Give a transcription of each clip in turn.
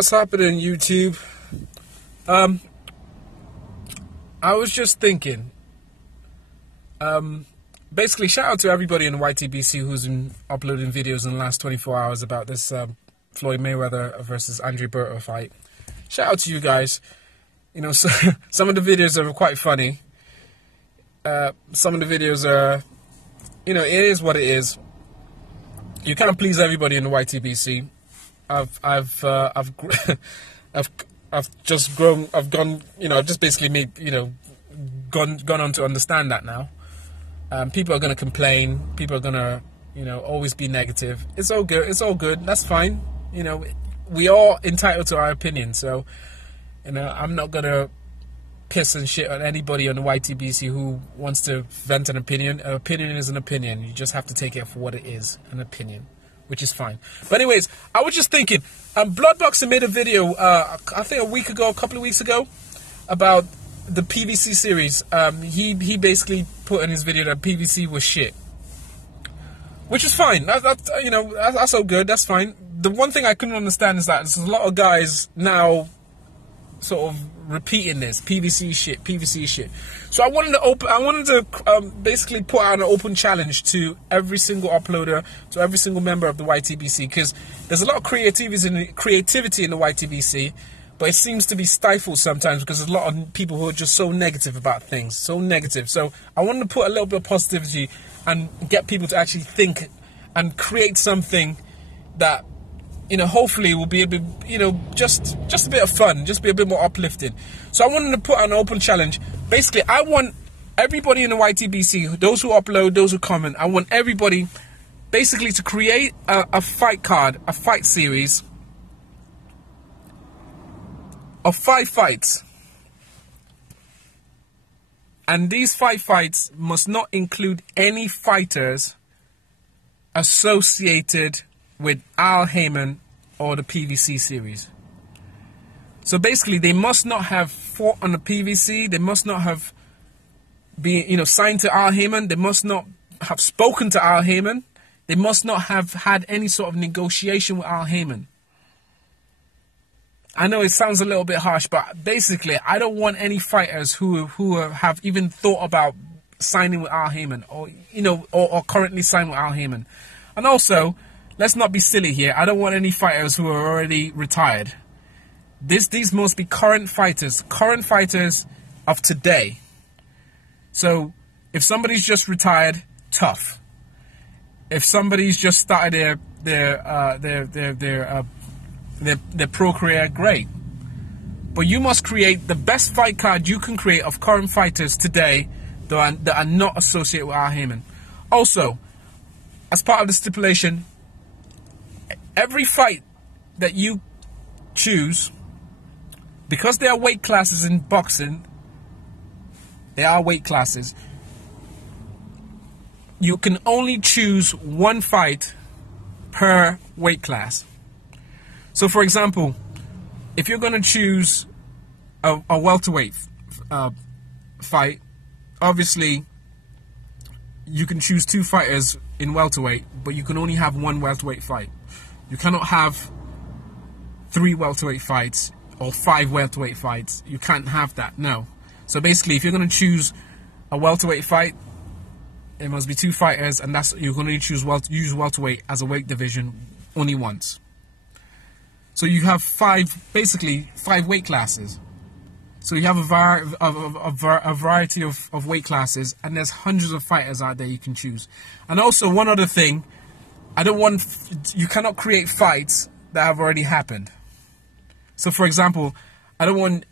What's happening, YouTube? I was just thinking, basically shout out to everybody in YTBC who's been uploading videos in the last 24 hours about this Floyd Mayweather versus Andre Berto fight. Shout out to you guys. You know, so, some of the videos are quite funny. Some of the videos are, you know, it is what it is. You can't please everybody in the YTBC. I've just grown. I've gone. You know, I've just basically made. You know, gone on to understand that now. People are gonna complain. People are gonna, you know, always be negative. It's all good. It's all good. That's fine. You know, we are entitled to our opinion. So, you know, I'm not gonna piss and shit on anybody on the YTBC who wants to vent an opinion. An opinion is an opinion. You just have to take it for what it is, an opinion, which is fine. But anyways, I was just thinking, Bloodboxer made a video, I think a couple of weeks ago, about the PVC series. He basically put in his video that PVC was shit, which is fine. You know, that's all good. That's fine. The one thing I couldn't understand is that there's a lot of guys now sort of repeating this PVC shit. So I wanted to basically put out an open challenge to every single uploader, to every single member of the YTBC, because there's a lot of creativity in the YTBC, but it seems to be stifled sometimes because there's a lot of people who are just so negative about things, so negative. So I wanted to put a little bit of positivity and get people to actually think and create something that, you know, hopefully will be a bit, you know, just a bit of fun, just be a bit more uplifting. So I wanted to put an open challenge. Basically, I want everybody in the YTBC, those who upload, those who comment, I want everybody basically to create a fight card, a fight series of 5 fights. And these 5 fights must not include any fighters associated with Al Heyman or the PVC series. So basically, they must not have fought on the PVC. They must not have been, you know, signed to Al Heyman. They must not have spoken to Al Heyman. They must not have had any sort of negotiation with Al Heyman. I know it sounds a little bit harsh, but basically, I don't want any fighters who have even thought about signing with Al Heyman, or, you know, or currently signed with Al Heyman. And also, let's not be silly here. I don't want any fighters who are already retired. These must be current fighters of today. So if somebody's just retired, tough. If somebody's just started their pro career, great. But you must create the best fight card you can create of current fighters today that are not associated with Al Heyman. Also, as part of the stipulation, every fight that you choose, because there are weight classes in boxing, there are weight classes, you can only choose one fight per weight class. So for example, if you're going to choose a welterweight fight, obviously you can choose 2 fighters in welterweight, but you can only have 1 welterweight fight. You cannot have 3 welterweight fights or 5 welterweight fights. You can't have that, no. So basically, if you're going to choose a welterweight fight, it must be 2 fighters, and you're going to use welterweight as a weight division only once. So you have basically 5 weight classes. So you have a variety of weight classes, and there's hundreds of fighters out there you can choose. And also, one other thing, you cannot create fights that have already happened. So for example, I'm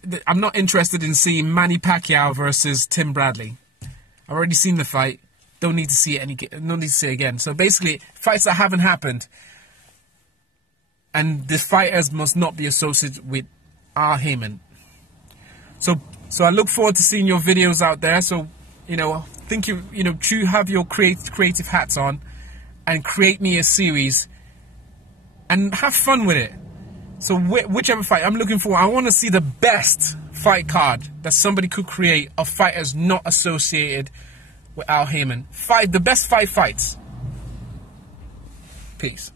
not interested in seeing Manny Pacquiao versus Tim Bradley. I've already seen the fight. Don't need to see it again. So basically, fights that haven't happened, and the fighters must not be associated with Al Heyman. So I look forward to seeing your videos out there. So, you know, have your creative hats on and create me a series and have fun with it. So whichever fight I'm looking for, I want to see the best fight card that somebody could create of fighters not associated with Al Heyman. The best 5 fights. Peace.